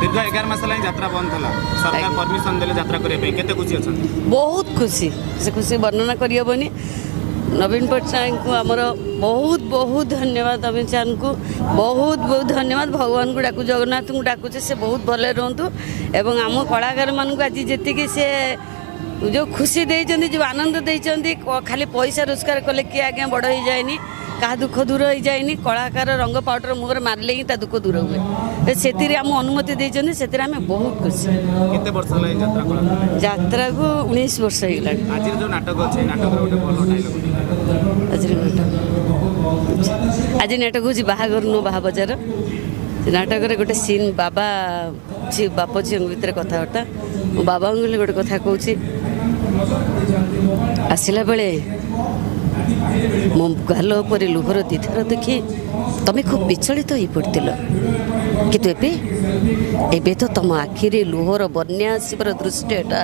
दीर्घ 11 मास लगे यात्रा बंद थला सरकार परमिशन देले यात्रा करे पे केते खुशी अछन बहुत खुशी से खुशी वर्णना करियबनी नवीन पट्टनायक को आमर बहुत बहुत धन्यवाद अमित शाह को बहुत बहुत धन्यवाद भगवान को डाकू जगन्नाथ को डाकुचे से बहुत भले रुहतु एवं आम कलाकार मान आज जी से जो खुशी देइचंदी जो आनंद देइचंदी खाली पैसा रोजगार कले किए आज्ञा बड़ हो जाएनी क्या दुख दूर हो जाएनी कलाकार रंग पाउडर मुहर मारले ही दुख दूर हुए से आम अनुमति देइचंदी से बहुत खुशी केते वर्ष लगे यात्रा कला यात्रा को 19 वर्ष हो गला आज जो नाटक अछि नाटक गोटे बोल डायलॉग आज नाटक हूँ बाहागर नो बाहा बजार नाटक गोटे सीन बाबा बाप झी भितर कथबार्ता मो बाबा गोटे कथा कहूँ आसला बेले मो गाल पर लुहर दिधार देखी तमें खूब विचलित हो पड़ल कितु एबे तो तुम आखिरी लुहर बन्या आसवर दृश्यटा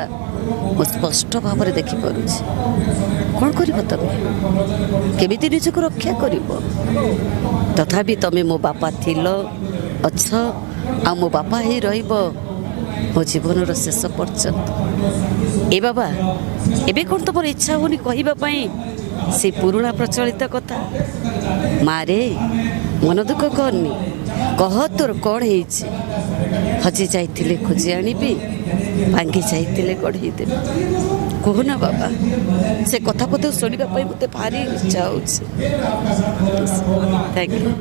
मो स्पष्ट भाव में देखिपुर कौन कर तुम केमी निजक रक्षा कर तथापि तुम मो बापा थिल अच्छ आ मो बापा ही मो जीवन शेष पर्यंत ए बाबा एबे कौन तुम इच्छा होनी कहवाई से पुराणा प्रचलित कथा मारे मन दुख करनी कह तोर कौन है हजी जाइए खोजी आनी भांगी जाइए कढ़ई देवी कहना बाबा से कथा पद शुणा मत भारी इच्छा हो थैंक यू।